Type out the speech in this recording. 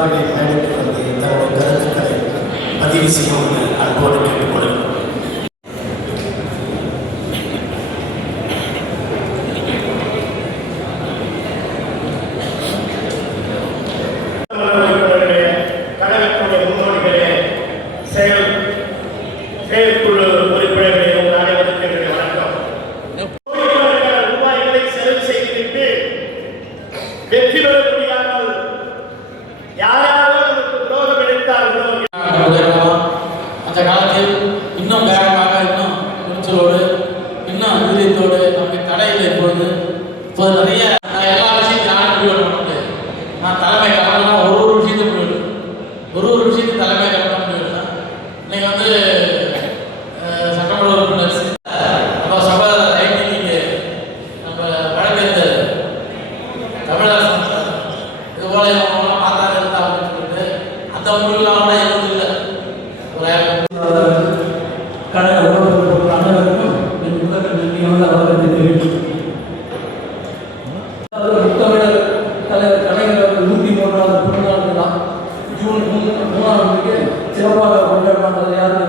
அவர்களை மேடைக்கு வந்து தன்னுடைய கருத்துக்களை பதிவு செய்யுமாறு அன்போடு கேட்டுக்கொள்கிறேன். செயற்குழு உறுப்பினர்களே, உங்கள் அனைவருக்கும் என்னுடைய வணக்கம். கோடிக்கணக்கான ரூபாய்களை செலவு செய்துவிட்டு வெற்றி பெற முடியாமல் யாராவது நமக்கு துரோகம் இழைத்தார்களோ அந்த காலத்தில் இன்னும் வேகமாக, இன்னும் துணிச்சலோடு, இன்னும் வீரியத்தோடு நமக்கு தடையில் இப்போது நிறைய எல்லா விஷயத்தையும் யாரும் முடிவு பண்ண முடியாது. நான் தலைமை கலந்தா ஒரு விஷயத்தை முடிவு, ஒரு விஷயத்தையும் தலைமை கலந்த முடிவு. இன்னைக்கு வந்து சட்டமன்ற உறுப்பினர் நம்ம சகோதரர் ஐடிக்கு நம்ம வழக்கறிஞர் தமிழரசன் இது போல இவங்களாம் பார்த்தாங்க இருந்தா அப்படின்னு சொல்லிட்டு அந்த முடிவுலாம் கூட எதுவும் இல்லை. கழக உறவுகள் அனைவருக்கும் என் முதல் நன்றியான வணக்கத்தை தெரிவிக்கும். முத்தமிழர் தலைவர் கலைஞர் 103வது பிறந்தநாள் விழா ஜூன் 3ஆம் தேதி சிறப்பாக கொண்டாடப்பட்டது. யாருக்கு